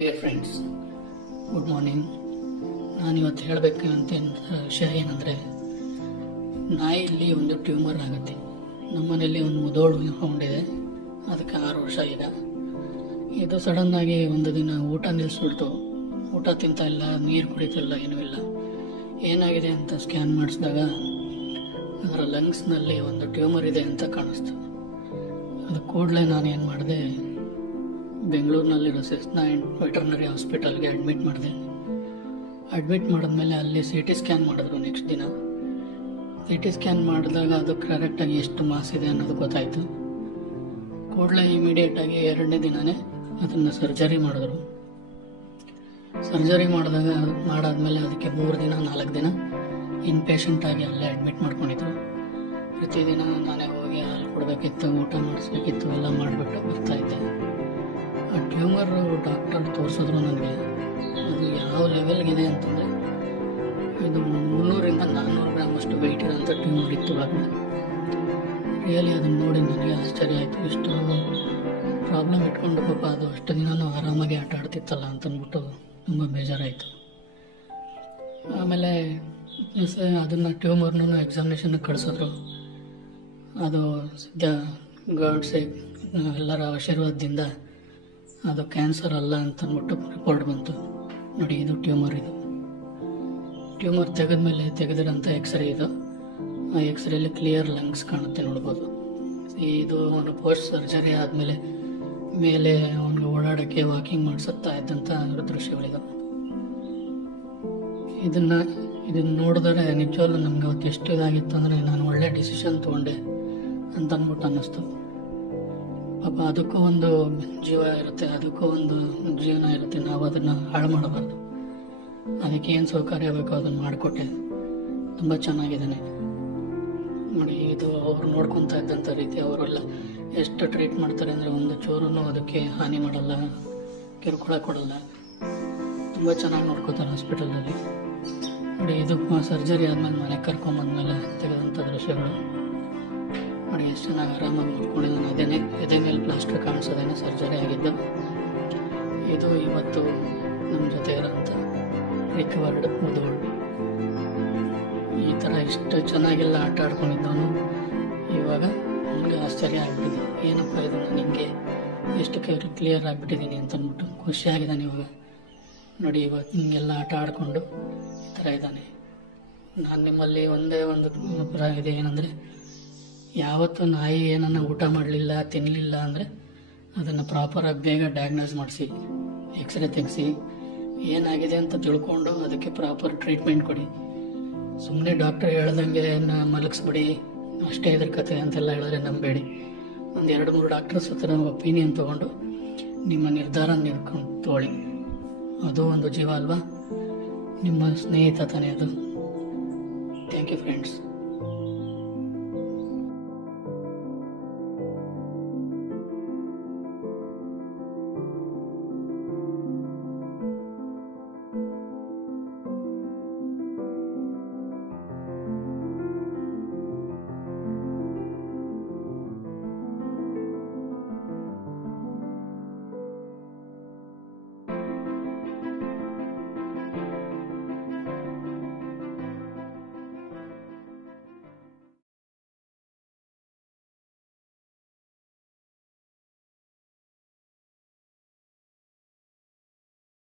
Dear friends, good morning. ನಾನಿವತ್ತು ಹೇಳಬೇಕಂತ ವಿಷಯ ಏನಂದರೆ, ನಾಯಿಯಲ್ಲಿ ಒಂದು ಟ್ಯೂಮರ್ ಆಗುತ್ತೆ. ನಮ್ಮನೇಲಿ ಒಂದು ಮುದೋಳು ಹೊಂದಿದೆ, ಅದಕ್ಕೆ 6 ವರ್ಷ ಇದೆ. ಇದು ಸಡನ್ನಾಗಿ ಒಂದು ದಿನ ಊಟ ನಿಲ್ಲಿಸ್ಬಿಡ್ತು. ಊಟ ತಿಂತಾ ಇಲ್ಲ, ನೀರು ಕುಡಿತಿಲ್ಲ, ಏನೂ ಇಲ್ಲ. ಏನಾಗಿದೆ ಅಂತ ಸ್ಕ್ಯಾನ್ ಮಾಡಿಸಿದಾಗ ಅದರ ಲಂಗ್ಸ್ನಲ್ಲಿ ಒಂದು ಟ್ಯೂಮರ್ ಇದೆ ಅಂತ ಕಾಣಿಸ್ತು. ಅದು ಕೂಡಲೇ ನಾನೇನು ಮಾಡಿದೆ, ಬೆಂಗಳೂರಿನಲ್ಲಿರೋ ಸೆಸ್ನಾ ವೆಟರ್ನರಿ ಹಾಸ್ಪಿಟಲ್ಗೆ ಅಡ್ಮಿಟ್ ಮಾಡಿದೆ. ಅಡ್ಮಿಟ್ ಮಾಡಿದ್ಮೇಲೆ ಅಲ್ಲಿ CT ಸ್ಕ್ಯಾನ್ ಮಾಡಿದ್ರು. ನೆಕ್ಸ್ಟ್ ದಿನ CT ಸ್ಕ್ಯಾನ್ ಮಾಡಿದಾಗ ಅದು ಕರೆಕ್ಟಾಗಿ ಎಷ್ಟು ಮಾಸ್ ಇದೆ ಅನ್ನೋದು ಗೊತ್ತಾಯಿತು. ಕೂಡಲೇ ಇಮಿಡಿಯೇಟಾಗಿ 2ನೇ ದಿನವೇ ಅದನ್ನು ಸರ್ಜರಿ ಮಾಡಿದ್ರು. ಸರ್ಜರಿ ಮಾಡಾದ್ಮೇಲೆ ಅದಕ್ಕೆ 3 ದಿನ 4 ದಿನ ಇನ್ಪೇಷಂಟ್ ಆಗಿ ಅಲ್ಲೇ ಅಡ್ಮಿಟ್ ಮಾಡ್ಕೊಂಡಿದ್ರು. ಪ್ರತಿದಿನ ನಾನೇ ಹೋಗಿ ಹಾಲು ಕೊಡಬೇಕಿತ್ತು, ಊಟ ಮಾಡಿಸ್ಬೇಕಿತ್ತು, ಎಲ್ಲ ಮಾಡಿಬಿಟ್ಟು ಬರ್ತಾಯಿದ್ದೆ. ಆ ಟ್ಯೂಮರ್ ಡಾಕ್ಟರ್ ತೋರಿಸಿದ್ರು ನನಗೆ. ಅದು ಯಾವ ಲೆವೆಲ್ಗಿದೆ ಅಂತಂದರೆ, ಇದು 300ರಿಂದ 400 ಗ್ರಾಮ್ ಅಷ್ಟು ವೆಯ್ಟ್ ಇರೋಂಥ ಟ್ಯೂಮರ್ ಇತ್ತು ಒಳಗಡೆ. ರಿಯಲಿ ಅದನ್ನು ನೋಡಿ ನನಗೆ ಆಶ್ಚರ್ಯ ಆಯಿತು. ಇಷ್ಟು ಪ್ರಾಬ್ಲಮ್ ಇಟ್ಕೊಂಡು ಪಾಪ ಅದು ಅಷ್ಟು ದಿನವೂ ಆರಾಮಾಗಿ ಆಟ ಆಡ್ತಿತ್ತಲ್ಲ ಅಂತಂದ್ಬಿಟ್ಟು ತುಂಬ ಬೇಜಾರಾಯಿತು. ಆಮೇಲೆ ಅದನ್ನು ಟ್ಯೂಮರ್ನೂ ಎಕ್ಸಾಮಿನೇಷನ್ಗೆ ಕಳಿಸಿದ್ರು. ಅದು ಸದ್ಯ ಗಾಡ್ಸೆ ಎಲ್ಲರ ಆಶೀರ್ವಾದದಿಂದ ಅದು ಕ್ಯಾನ್ಸರ್ ಅಲ್ಲ ಅಂತಂದ್ಬಿಟ್ಟು ರಿಪೋರ್ಟ್ ಬಂತು. ನೋಡಿ, ಇದು ಟ್ಯೂಮರ್. ಇದು ಟ್ಯೂಮರ್ ತೆಗೆದಿರೋಂಥ ಎಕ್ಸ್ರೇ ಇದು. ಆ ಎಕ್ಸ್ರೇಲಿ ಕ್ಲಿಯರ್ ಲಂಗ್ಸ್ ಕಾಣುತ್ತೆ, ನೋಡ್ಬೋದು. ಇದು ಅವನು ಪೋಸ್ಟ್ ಸರ್ಜರಿ ಆದಮೇಲೆ ಮೇಲೆ ಅವನಿಗೆ ಓಡಾಡೋಕ್ಕೆ ವಾಕಿಂಗ್ ಮಾಡಿಸುತ್ತಾ ಇದ್ದಂಥ ದೃಶ್ಯಗಳಿದು. ಇದನ್ನು ನೋಡಿದ್ರೆ ನಿಜವಾಗ್ಲೂ ನಮ್ಗೆ ಅವತ್ತು ಎಷ್ಟು ಇದಾಗಿತ್ತು ಅಂದರೆ, ನಾನು ಒಳ್ಳೆ ಡಿಸಿಷನ್ ತೊಗೊಂಡೆ ಅಂತ ಅಂದ್ಬಿಟ್ಟು ಅನ್ನಿಸ್ತು. ಪಾಪ ಅದಕ್ಕೂ ಒಂದು ಜೀವ ಇರುತ್ತೆ, ಅದಕ್ಕೂ ಒಂದು ಜೀವನ ಇರುತ್ತೆ. ನಾವು ಅದನ್ನು ಹಾಳು ಮಾಡಬಾರ್ದು. ಅದಕ್ಕೆ ಏನು ಸೌಕರ್ಯ ಬೇಕೋ ಅದನ್ನು ಮಾಡಿಕೊಟ್ಟೆ. ತುಂಬ ಚೆನ್ನಾಗಿದ್ದಾನೆ ನೋಡಿ. ಇದು ಅವರು ನೋಡ್ಕೊತಾ ಇದ್ದಂಥ ರೀತಿ, ಅವರೆಲ್ಲ ಎಷ್ಟು ಟ್ರೀಟ್ ಮಾಡ್ತಾರೆ ಅಂದರೆ, ಒಂದು ಚೂರೂ ಅದಕ್ಕೆ ಹಾನಿ ಮಾಡಲ್ಲ, ಕಿರುಕುಳ ಕೊಡಲ್ಲ. ತುಂಬ ಚೆನ್ನಾಗಿ ನೋಡ್ಕೋತಾರೆ ಹಾಸ್ಪಿಟಲಲ್ಲಿ. ನೋಡಿ, ಇದು ಸರ್ಜರಿ ಆದಮೇಲೆ ಮನೆಗೆ ಕರ್ಕೊಂಬಂದ್ಮೇಲೆ ತೆಗೆದಂಥ ದೃಶ್ಯಗಳು ನೋಡಿ. ಎಷ್ಟು ಚೆನ್ನಾಗಿ ಆರಾಮಾಗಿ ನೋಡ್ಕೊಂಡಿದ್ದಾನೆ. ಎದೆ ಮೇಲೆ ಪ್ಲಾಸ್ಟರ್ ಕಾಣಿಸೋದೇನೆ ಸರ್ಜರಿ ಆಗಿದ್ದು. ಇದು ಇವತ್ತು ನಮ್ಮ ಜೊತೆ ಇರೋಂಥ ರಿಕವರ್ಡ್ ಮುದೋಳು. ಈ ಥರ ಇಷ್ಟು ಚೆನ್ನಾಗೆಲ್ಲ ಆಟ ಆಡ್ಕೊಂಡಿದ್ದವನು ಇವಾಗ ನನಗೆ ಆಶ್ಚರ್ಯ ಆಗಿಬಿಟ್ಟಿದೆ. ಏನಪ್ಪ ಇದು, ನನಗೆ ಎಷ್ಟು ಕ್ಲಿಯರ್ ಆಗಿಬಿಟ್ಟಿದ್ದೀನಿ ಅಂತಂದ್ಬಿಟ್ಟು ಖುಷಿಯಾಗಿದ್ದಾನೆ ಇವಾಗ. ನೋಡಿ, ಇವತ್ತು ಹಿಂಗೆಲ್ಲ ಆಟ ಆಡಿಕೊಂಡು ಈ ಥರ ಇದ್ದಾನೆ. ನಾನು ನಿಮ್ಮಲ್ಲಿ ಒಂದೇ ಒಂದು ಅಭಿಪ್ರಾಯ ಇದೆ, ಏನಂದರೆ, ಯಾವತ್ತು ನಾಯಿ ಏನನ್ನ ಊಟ ಮಾಡಲಿಲ್ಲ, ತಿನ್ನಲಿಲ್ಲ ಅಂದರೆ ಅದನ್ನು ಪ್ರಾಪರಾಗಿ ಬೇಗ ಡಯಾಗ್ನೋಸ್ ಮಾಡಿಸಿ, ಎಕ್ಸ್ರೇ ತೆಗೆಸಿ, ಏನಾಗಿದೆ ಅಂತ ತಿಳ್ಕೊಂಡು ಅದಕ್ಕೆ ಪ್ರಾಪರ್ ಟ್ರೀಟ್ಮೆಂಟ್ ಕೊಡಿ. ಸುಮ್ಮನೆ ಡಾಕ್ಟರ್ ಹೇಳ್ದಂಗೆ ಮಲಗಿಸ್ಬಿಡಿ, ಅಷ್ಟೇ ಇದ್ರ ಕತೆ ಅಂತೆಲ್ಲ ಹೇಳಿದ್ರೆ ನಂಬೇಡಿ. ಒಂದು 2-3 ಡಾಕ್ಟರ್ಸ್ ಹತ್ರ ಒಪಿನಿಯನ್ ತೊಗೊಂಡು ನಿಮ್ಮ ನಿರ್ಧಾರ ತಗೊಳ್ಳಿ. ಅದು ಒಂದು ಜೀವ ಅಲ್ವಾ, ನಿಮ್ಮ ಸ್ನೇಹಿತ ತಾನೇ ಅದು. Thank you friends.